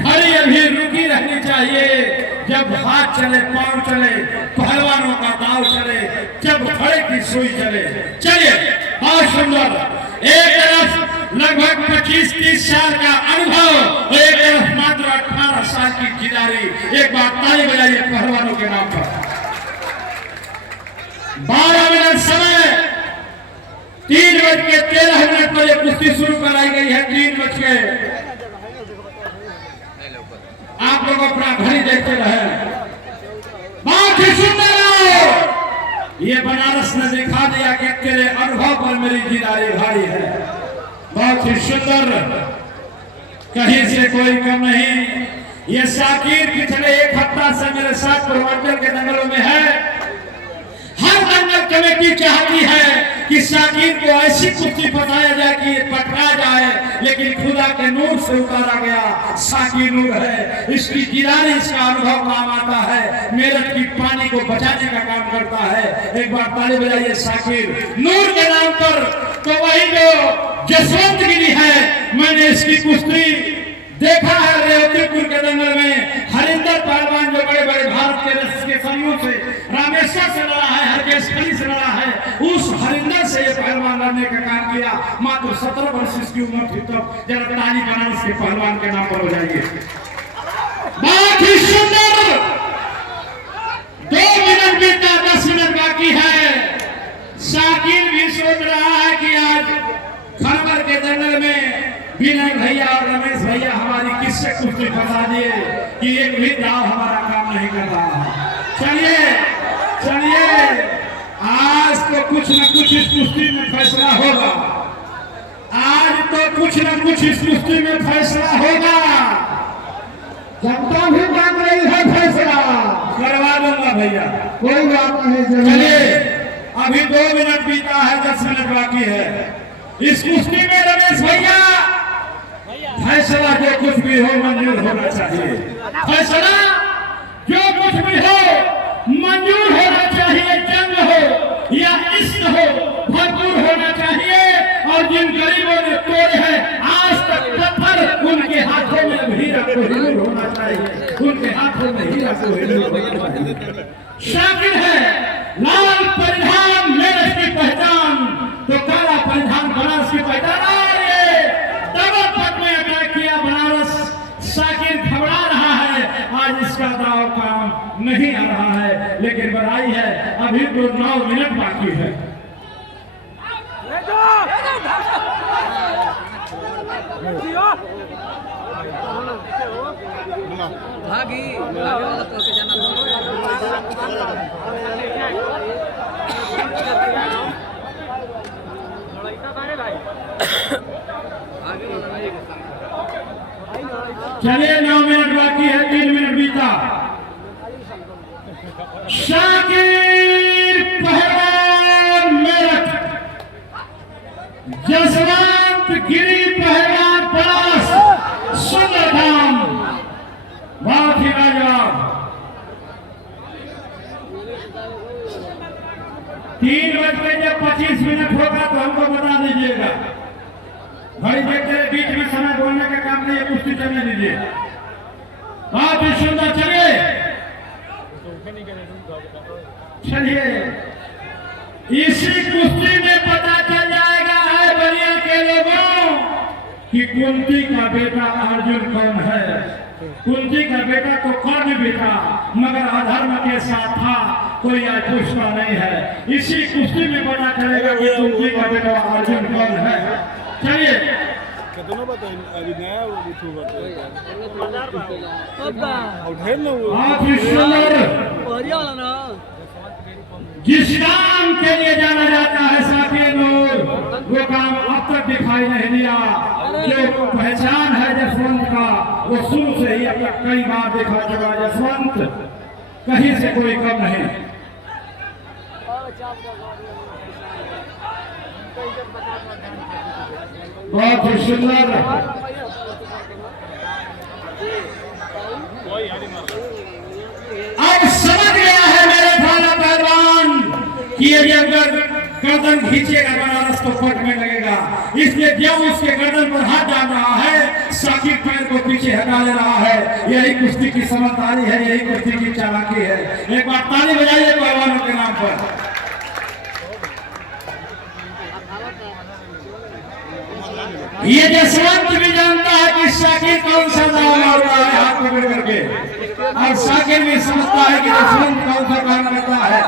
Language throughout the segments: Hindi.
घड़ी अभी रुकी रहनी चाहिए। जब हाथ चले, पांव चले, पहलवानों का दाव चले, जब घड़े की सुई चले। चलिए, बहुत सुंदर। एक तरफ लगभग 25-30 साल का अनुभव, एक तरफ मात्र 18 साल की खिलाड़ी। एक बार ताली बजाइए पहलवानों के नाम पर। 12 मिनट समय, 3:13 पर यह कुश्ती शुरू कराई गई है। 3 आप लोग अपना घड़ी देखते रहे। बहुत ही सुंदर। ये बनारस ने दिखा दिया कि तेरे अनुभव पर मेरी खिलाड़ी भारी है। बहुत ही सुंदर, कहीं से कोई कम नहीं। ये शाकिर पिछले 1 हफ्ता से मेरे साथ पूर्वांचल के दंगलों में है। हर दंगल कमेटी चाहती है कि शाकिर को ऐसी कुश्ती बताया जाए कि पकड़ा जाए, लेकिन खुदा के नूर से उतारा गया शाकिर नूर है। इसकी गिरानी, इसका अनुभव काम आता है, मेरठ की पानी को बचाने का काम करता है। एक बार ताली बजाइए शाकिर नूर के नाम पर। तो वही जो जसवंत गिरी है, मैंने इसकी कुश्ती देखा है रेवतीपुर के दंगल में। हरिंदर पहलवान जो बड़े बड़े भारत के रस के सदियों से रामेश्वर से लड़ा है, हरकेश खली से लड़ा है, उस हरिंदर से ये पहलवान लड़ने का काम किया। मात्र 17 वर्ष इसकी उम्र थी। तब जरा ताली बनारस के पहलवान के नाम पर हो जाइए। बहुत ही सुंदर। 2 मिनट बीता, 10 मिनट बाकी है। शाकिर भी सोच रहा है कि आज खरबर के दंगल में विनय भैया और रमेश भैया हमारी किससे कुश्ती फंसा दिए कि एक भी दाव हमारा काम नहीं कर रहा। चलिए चलिए, आज तो कुछ न कुछ इस कुश्ती में फैसला होगा। आज तो कुछ न कुछ इस कुश्ती में फैसला होगा। जनता भी मांग रही है, फैसला करवा दूंगा भैया, कोई बात नहीं। चलिए, अभी 2 मिनट बीता है, 10 मिनट बाकी है। इस कुश्ती में रमेश भैया, फैसला जो कुछ भी हो मंजूर होना चाहिए। फैसला जो कुछ भी हो मंजूर होना चाहिए। जंग हो या इश्क हो, भरपूर होना चाहिए। और जिन गरीबों ने तोड़े हैं आज तक पत्थर, उनके हाथों में हीरा को हिलूर होना चाहिए। उनके हाथों में हीरा को हिलूर होना चाहिए। शाकिर है, लाल परिधान मेरठ की पहचान, तो काला परिधान बनारस की पहचान। शाकिर घबरा रहा है, आज इसका दाव काम नहीं आ रहा है, लेकिन बधाई है, अभी तो 9 मिनट बाकी है। चलिए, 9 मिनट बाकी है, 3 मिनट बीता। शाकिर पहलवान मेरठ, जसवंत गिरी पहलवान बनारस, सुंदर धाम, बहुत ही लाजवाब। 3:25 होगा तो हमको बता दीजिएगा। घड़ी देखते हैं, बीच में समय बोलने का काम नहीं है, कुश्ती चलने दीजिए। बहुत ही सुंदर। चलिए चलिए, इसी कुश्ती में पता चल जाएगा है बलिया के लोगों कि कुंती का बेटा अर्जुन कौन है। कुंती का बेटा तो कर्ण भी था, मगर अधर्म के साथ था, कोई आज पूछता नहीं है। इसी कुश्ती में पता चलेगा कि कुंती का बेटा अर्जुन कौन है। चलिए, दोनों बात अभी नया जिस काम के लिए जाना जाता है शाकिर नूर, वो काम अब तक दिखाई नहीं दिया। जो पहचान है जसवंत का, वो शुरू से ही अब तक कई बार देखा चुका। जसवंत कहीं से कोई कम नहीं। बहुत ही सुंदर। अब समझ गया है मेरे थाना पहलवान कि यदि अगर गर्दन खींचेगा बनारस तो फट में लगेगा, इसलिए जो उसके गर्दन पर हाथ डाल रहा है साकिब पैर को पीछे हटा ले रहा है। यही कुश्ती की समझदारी है, यही कुश्ती की चालाकी है। एक बार ताली बजाइए पहलवानों के नाम पर। ये जसवंत भी जानता है कि साकिब कौन सा दाव मारता है हाथ पकड़ करके, और साकिब भी समझता है कि जसवंत कौन सा काम करता है।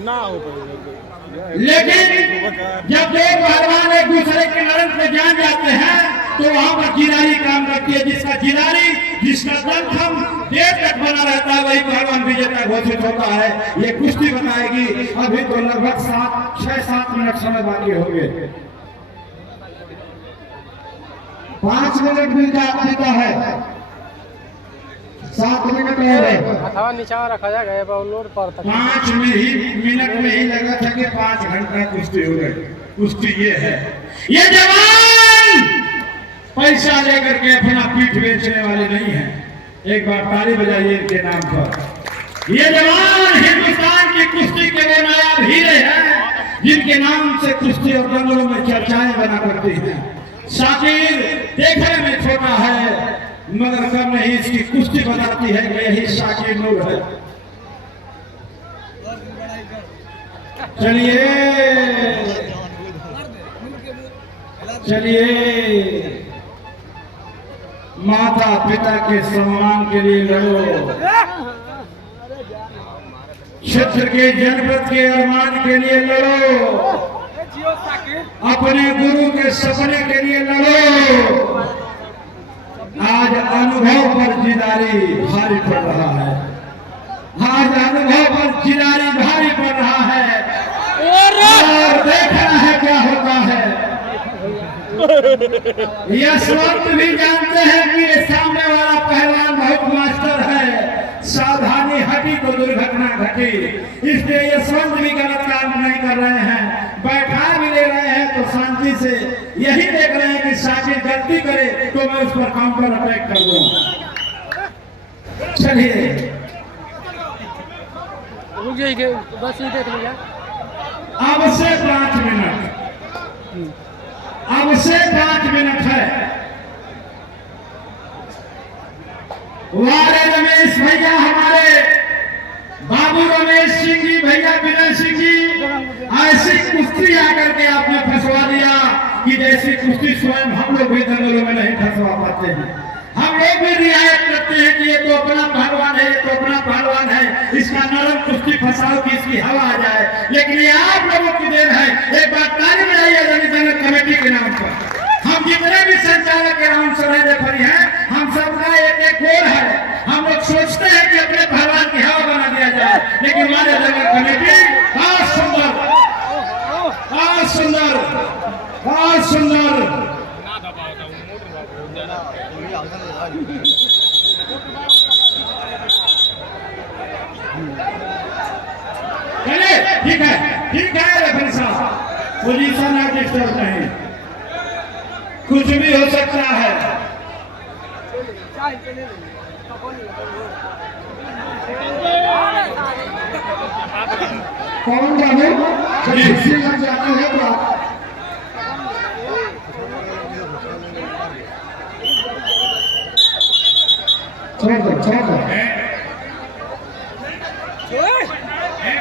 ना हो लेकिन जब दो पहलवान एक दूसरे के लड़न पे जान जाते हैं तो वहां पर जिलारी काम करती है। जिसका जिलारी, जिसका दमखम देर तक बना रहता है, वही पहलवान विजेता घोषित होता है। ये कुश्ती बताएगी। अभी तो लगभग 6-7 मिनट समय बाकी हो गए। 5 मिनट बीता है, 7 मिनट हथवा नीचा रखा जाएगा लोड पर तक। 5 मिनट में ही लगा था कि 5 घंटा कुश्ती हो गई। कुश्ती ये है, ये जवान पैसा लेकर के अपना पीठ बेचने वाले नहीं है। एक बार ताली बजाइए इनके नाम पर। ये जवान हिंदुस्तान की कुश्ती के वो नायाब हीरे हैं जिनके नाम से कुश्ती और जंगलों में चर्चाएं बना करती हैं। साकिब देखने में छोटा है मगर कम नहीं इसकी कुश्ती बताती है कि यही साकिब नूर है। चलिए चलिए, माता पिता के सम्मान के लिए लड़ो, क्षेत्र के जनपद के अरमान के लिए लड़ो, अपने गुरु के सपने के लिए लड़ो। आज अनुभव पर जिलारी भारी पड़ रहा है, आज अनुभव पर जिलारी भारी पड़ रहा है, और देखना है क्या होता है। यशवंत भी जानते हैं कि ये सामने वाला पहलवान बहुत मास्टर है, सावधानी हटी तो दुर्घटना घटी। इसलिए यशवंत भी गलत काम नहीं कर रहे हैं, बैठा भी ले रहे हैं तो शांति से यही देख रहे हैं कि साकिब गलती करे तो मैं उस पर काउंटर अटैक कर दूं। चलिए रुक जाइए, बस ये देख लीजिए। अब से 5 मिनट, अब से 5 मिनट है। वारे रमेश भैया, हमारे बाबू रमेश सिंह जी, भैया विनय सिंह जी, ऐसी कुश्ती आकर के आपने फंसवा दिया कि जैसी कुश्ती स्वयं हम लोग भी दंगलों में नहीं फंसवा पाते हैं। हम लोग भी रियायत करते हैं कि ये तो अपना पहलवान है, ये तो अपना पहलवान है, इसका नरम कुश्ती फंसाओ कि इसकी हवा आ जाए। लेकिन ये आप लोगों की देन है। एक बार ताली बजाइए रविचंद्र कमेटी के नाम पर। हम जितने भी संचालक राउंड सराय रेफरी हैं, हम सबका एक गोल है। हम लोग सोचते हैं कि अपने पहलवान की हवा बना दिया जाए, लेकिन हमारे जगह कमेटी बहुत सुंदर, बहुत सुंदर, बहुत सुंदर। चलिए ठीक है रेफरी साहब, पोजीशन है डिस्टर्ब नहीं, कुछ भी हो सकता है। कौन बाबू लग जाते हैं तो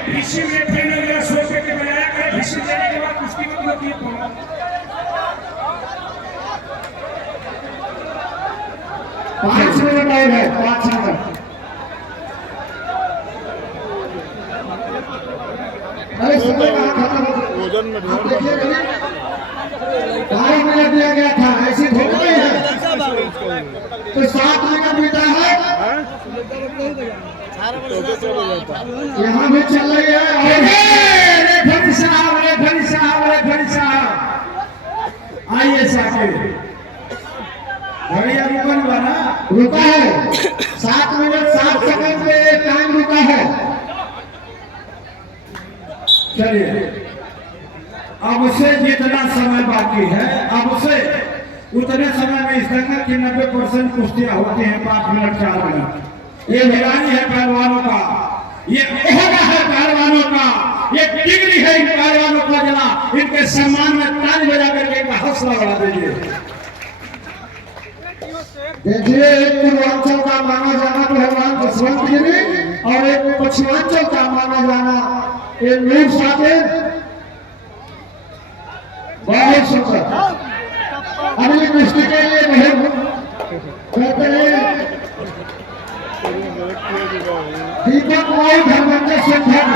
भीष्म ने ट्रेन वगैरह सो के बनाया कर। भीष्म देने के बाद कुश्ती को होती है 5 मिनट और है, 5 मिनट। अरे समय कहाँ खत्म हो गया? भोजन में आप देखिए 12 मिनट दिया गया था, ऐसी थोड़ी है तो 7 मिनट बीता है। यहाँ भी चल रही है। रेफरी साहब, रेफरी साहब, रेफरी साहब आइए। साकिब घड़िया रुकन वाला रुका है, 7 मिनट 7 सेकंड पे टाइम रुका है। चलिए अब से जितना समय बाकी है, अब से उतने समय में इस दंगल की 90% कुश्तियां होती हैं 5 मिनट 4 मिनट। ये वीरानी है पहलवानों का, ये ओहदा है पहलवानों का, ये डिग्री है इन पहलवानों का। जरा इनके सम्मान में ताली बजा करके इनका हौसला बढ़ा दीजिए। देखिए एक पूर्वांचल का माना जाना पहलवान जसवंत गिरी और एक पश्चिमांचल का माना जाना ये नूर साकिब। बहुत सुंदर अगली कुश्ती के लिए बहुत बेहतरीन दीपक मऊ धर्मेंद्र सिंह धर्म।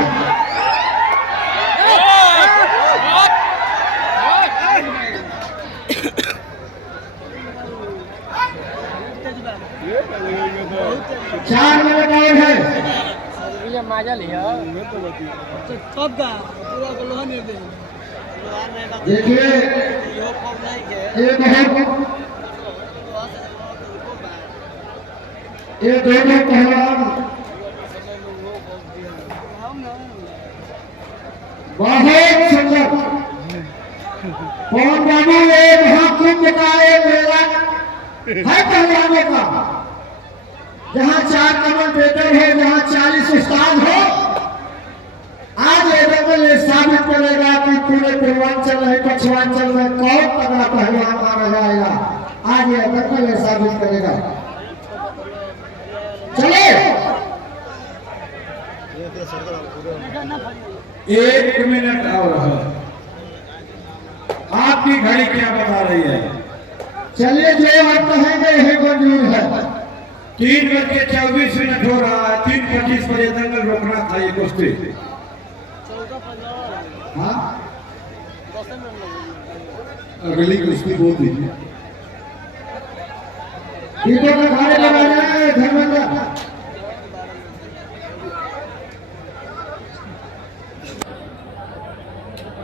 चार मिनट और है। ये माजा लिया देखिए ये दोनों पहलवान बहुत सुंदर। पवन बाबू ये महाकुंभ का एक मेला है पहलवानों का, जहाँ 4 कमेंटेटर हो, जहाँ 40 उस्ताद हो। आज ये डबल ये साबित करेगा कि पूरे पूर्वांचल है पश्चिमांचल में कौन तगड़ा पहलवान माना जाएगा। आज ये डबल ये साबित करेगा। चलो 1 मिनट और है। आपकी घड़ी क्या बता रही है? चलिए जो आप कहेंगे यही मंजूर है। 3:24 हो रहा है। 3:25 बजे दंगल रोकना था ये कुश्ती। हाँ अगली कुश्ती बोल दीजिए। दीपक अखाड़े लगा